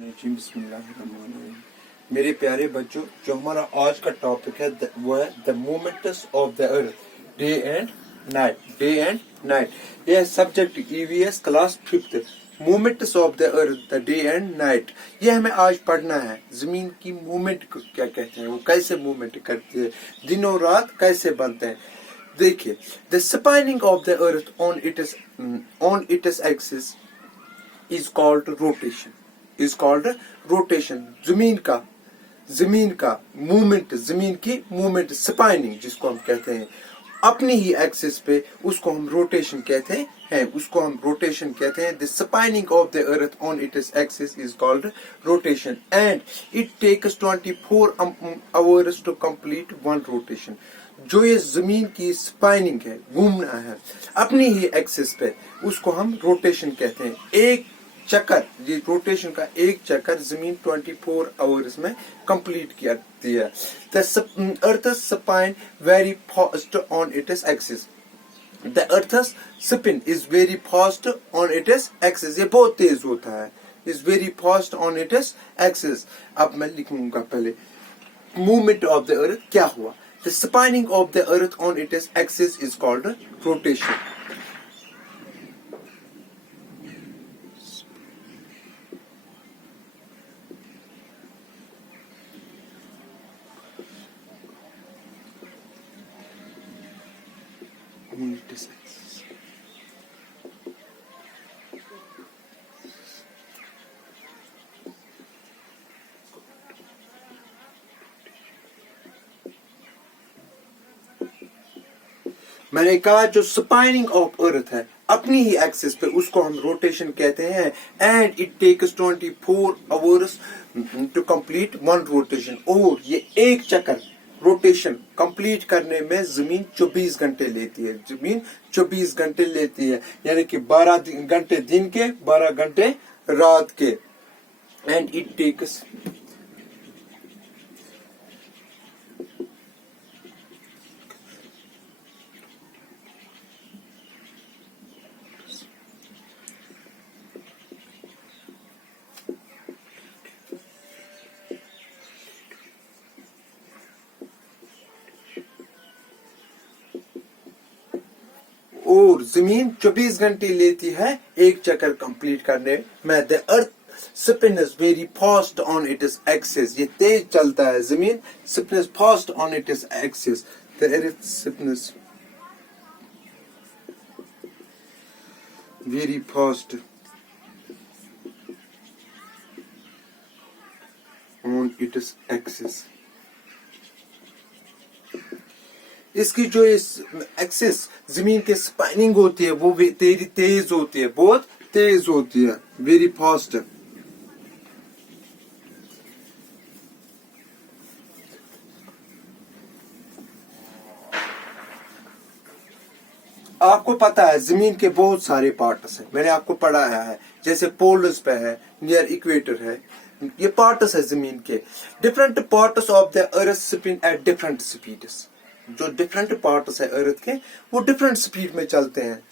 जी बिस्मिल्लाहिर्रहमानिर्रहीम। मेरे प्यारे बच्चों, जो हमारा आज का टॉपिक है वो है the moments of the earth, day and night. Day and night यह subject EVS class 5th, moments of the earth, the day and night. यह हमें आज पढ़ना है। जमीन की मूवमेंट को क्या कहते हैं, वो कैसे मूवमेंट करती है, दिन और रात कैसे बनते हैं। देखिए, the spinning of the earth on its axis is called rotation, is called rotation। जमीन का मूवमेंट, जमीन की मूवमेंट, स्पाइनिंग जिसको हम कहते हैं अपनी ही एक्सिस पे, उसको हम रोटेशन कहते हैं, उसको हम रोटेशन कहते हैं। The spinning of the earth on its axis is called rotation and it takes 24 hours to complete one rotation. जो ये जमीन की स्पाइनिंग है, घूमना है अपनी ही एक्सिस पे, उसको हम रोटेशन कहते हैं। एक चक्कर, ये रोटेशन का एक चक्कर जमीन 24 hours में कंप्लीट करती है। The earth spine very fast on its axis. The earth spin is very fast on its axis. ये बहुत तेज होता है, is very fast on its axis. अब मैं लिखूंगा पहले मूवमेंट ऑफ द अर्थ क्या हुआ। The spinning of the earth on its axis is called rotation. मैंने कहा जो स्पाइनिंग ऑफ अर्थ है अपनी ही एक्सिस पे, उसको हम रोटेशन कहते हैं। And it takes 24 hours to complete one rotation. और ये एक चक्कर रोटेशन कंप्लीट करने में जमीन 24 घंटे लेती है। जमीन 24 घंटे लेती है, यानी कि 12 घंटे दिन के, 12 घंटे रात के। एंड इट टेक्स और जमीन 24 घंटे लेती है एक चक्कर कंप्लीट करने में। The earth spins very fast on its axis. ये तेज चलता है, जमीन spins fast on its axis. The earth spins very fast on its axis. इसकी जो एक्सिस जमीन के स्पाइनिंग होती है वो तेज होती है, बहुत तेज होती है, वेरी फास्ट। आपको पता है जमीन के बहुत सारे पार्ट्स हैं, मैंने आपको पढ़ाया है। जैसे पोल्स पे है, नियर इक्वेटर है, ये पार्ट्स है जमीन के। Different parts of the earth spin eight different speeds. जो डिफरेंट पार्ट्स है अर्थ के, वो डिफरेंट स्पीड में चलते हैं।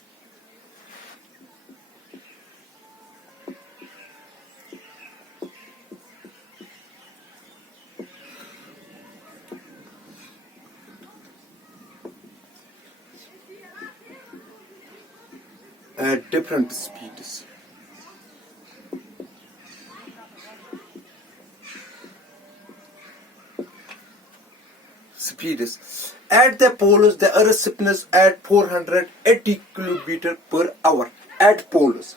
At different speeds. At the poles, the earth spins at 480 km per hour. At poles,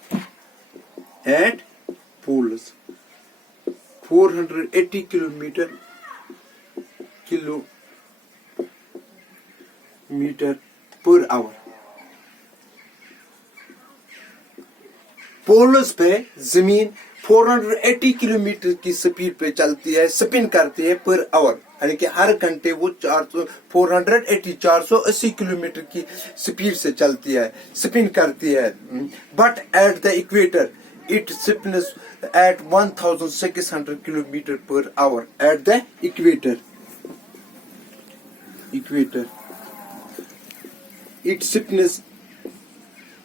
480 kilometer per hour. Poles पे जमीन 480 kilometre की स्पीड पे चलती है, स्पिन करती है पर आवर, यानी कि हर घंटे वो 480 किलोमीटर की स्पीड से चलती है, स्पिन करती है। But at the equator it spins at 1600 kilometre per hour. At the equator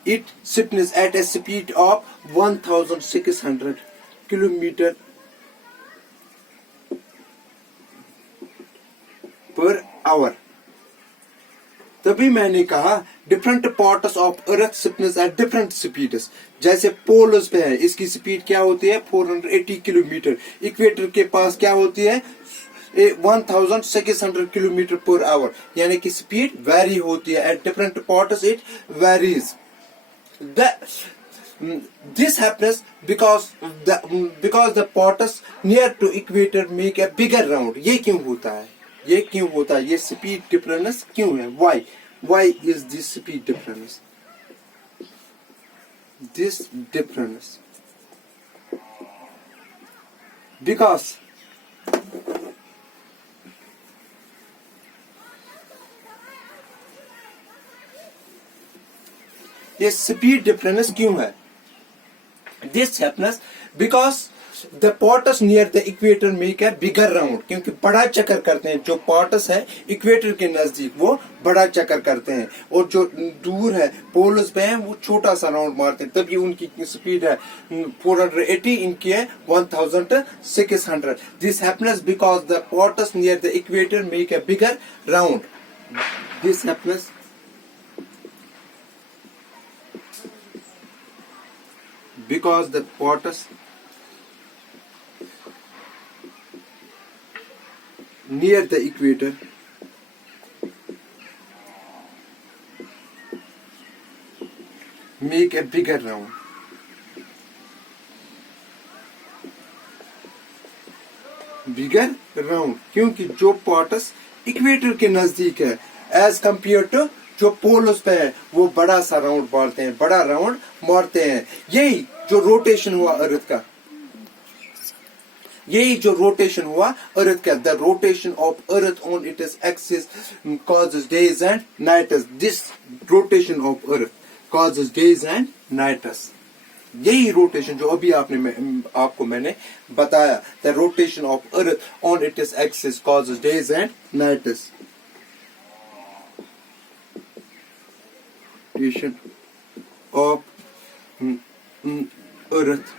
it spins at a speed of 1600 kilometer तभी मैंने कहा different parts of earth spins at different speeds. जैसे पोल्स पे है, इसकी स्पीड क्या होती है 480 किलोमीटर। इक्वेटर के पास क्या होती है 1600 किलोमीटर पर आवर, यानी कि स्पीड वेरी होती है। At different parts it varies. This happens because the parts near to equator make a bigger round. ये क्यों होता है, ये क्यों होता है, ये स्पीड डिफरेंस क्यों है? Why is this speed difference? This difference because ये स्पीड डिफरेंस क्यों है? This happens because the parts near the equator make a bigger round. क्योंकि बड़ा चक्कर करते हैं। जो parts है इक्वेटर के नजदीक वो बड़ा चक्कर करते हैं, और जो दूर है पोल्स पे हैं वो छोटा सा राउंड मारते हैं। तभी उनकी स्पीड है 480, इनकी है 1600। This happens because the parts near the equator make a bigger round. This happens because the parts near the equator make a bigger round. Bigger round क्योंकि जो पार्ट्स इक्वेटर के नजदीक है एज कंपेयर टू जो poles पे है वो बड़ा सा राउंड मारते हैं, बड़ा राउंड मारते हैं। यही जो रोटेशन हुआ अर्थ का, यही जो रोटेशन हुआ अर्थ का, the rotation of earth on its axis causes days and nights. This rotation of earth causes days and nights. यही रोटेशन जो अभी आपको मैंने बताया, the rotation of earth on its axis causes days and nights. rotation of earth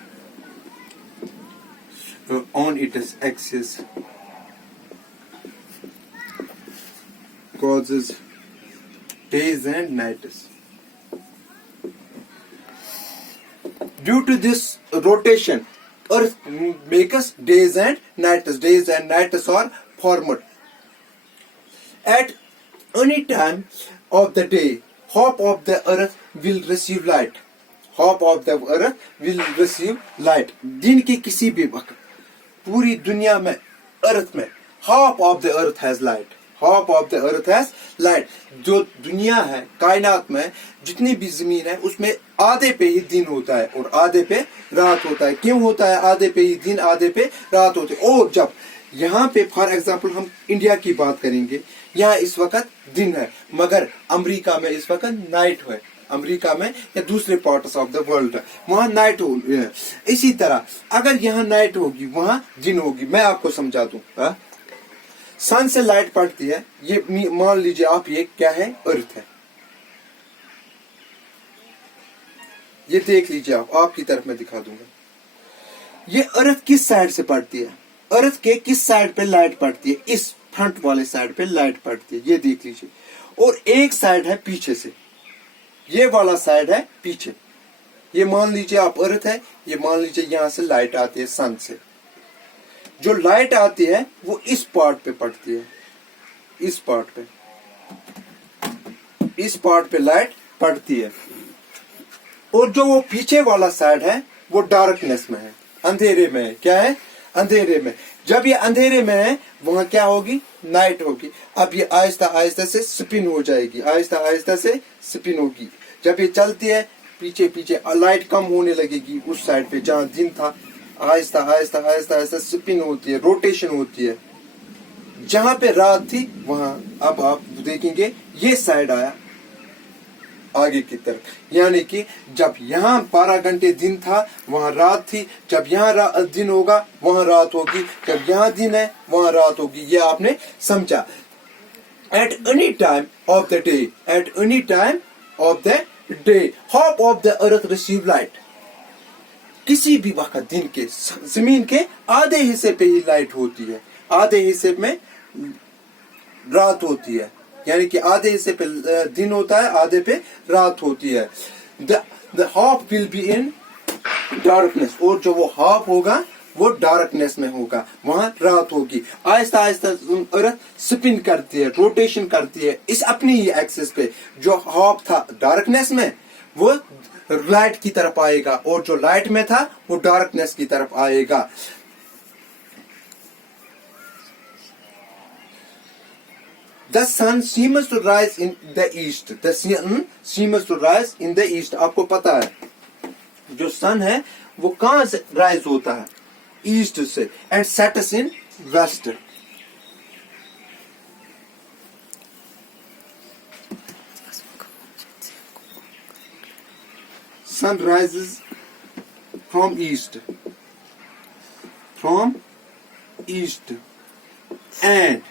on its axis causes days and nights. Due to this rotation, earth makes days and nights. Days and nights are formed at any time of the day. Half of the earth will receive light. Half of the earth will receive light. दिन के किसी भी वक्त पूरी दुनिया में अर्थ में half of the earth has light. Half of the earth has light. जो दुनिया है कायनात में जितनी भी जमीन है उसमें आधे पे ही दिन होता है और आधे पे रात होता है। क्यों होता है आधे पे ही दिन आधे पे रात होते है? और जब यहाँ पे फॉर एग्जाम्पल हम इंडिया की बात करेंगे, यहाँ इस वक्त दिन है मगर अमेरिका में इस वक्त नाइट है। अमेरिका में या दूसरे पार्ट्स ऑफ द वर्ल्ड है वहाँ नाइट हो। इसी तरह अगर यहाँ नाइट होगी वहाँ दिन होगी। मैं आपको समझा दूं, सन से लाइट पड़ती है, ये मान लीजिए आप, ये क्या है अर्थ है। ये देख लीजिए आप, आपकी तरफ मैं दिखा दूंगा। ये अर्थ किस साइड से पड़ती है, अर्थ के किस साइड पे लाइट पड़ती है? इस फ्रंट वाले साइड पे लाइट पड़ती है, ये देख लीजिए। और एक साइड है पीछे से, ये वाला साइड है पीछे। ये मान लीजिए आप अर्थ है, ये मान लीजिए यहां से लाइट आती है सन से। जो लाइट आती है वो इस पार्ट पे पड़ती है, इस पार्ट पे, इस पार्ट पे लाइट पड़ती है। और जो वो पीछे वाला साइड है वो डार्कनेस में है, अंधेरे में है। क्या है? अंधेरे में। जब ये अंधेरे में है वहां क्या होगी? नाइट होगी। अब ये आहिस्ता आहिस्ता से स्पिन हो जाएगी, आहिस्ता आहिस्ता से स्पिन होगी। जब ये चलती है पीछे पीछे लाइट कम होने लगेगी उस साइड पे जहां दिन था। आहिस्ता आहिस्ता आहिस्ता आहिस्ता स्पिन होती है, रोटेशन होती है। जहां पे रात थी वहां अब आप देखेंगे ये साइड आया आगे की तरफ, यानी कि जब यहाँ 12 घंटे दिन था वहां रात थी। जब यहाँ दिन होगा वहां रात होगी, जब यहाँ दिन है वहां रात होगी। ये आपने समझा। At any time of the day, at any time of the day half of the earth receive light. किसी भी वक्त दिन के जमीन के आधे हिस्से पे ही लाइट होती है, आधे हिस्से में रात होती है। यानी कि आधे हिस्से पे दिन होता है, आधे पे रात होती है। The half will be in darkness, और जो वो हाफ होगा वो डार्कनेस में होगा, वहां रात होगी। आहिस्ता आहिस्ता अर्थ स्पिन करती है, रोटेशन करती है इस अपनी ही एक्सिस पे। जो हाफ था डार्कनेस में वो लाइट की तरफ आएगा, और जो लाइट में था वो डार्कनेस की तरफ आएगा। The sun seems to rise in the east. The sun seems to rise in the east. आपको पता है जो सन है वो कहां से राइज होता है? ईस्ट से, and sets in west. Sun rises from east, and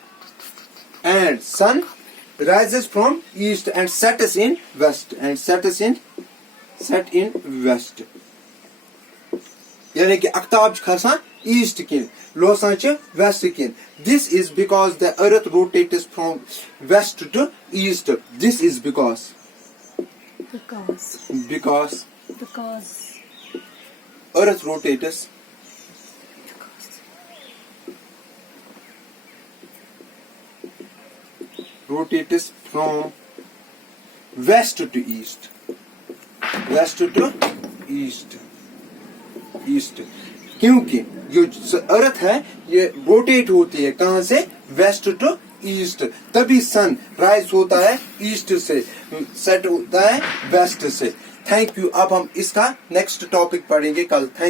sun rises from east and sets in west, set in west। यानी कि अख्ताब खसान ईस्ट किन, लोसान वेस्ट किन। This is because the earth rotates from west to east. This is because earth rotates from west to east, क्योंकि जो अर्थ है ये rotate होती है कहां से? West to east. तभी सन राइज होता है ईस्ट से, सेट होता है वेस्ट से। Thank you. अब हम इसका नेक्स्ट टॉपिक पढ़ेंगे कल। थैंक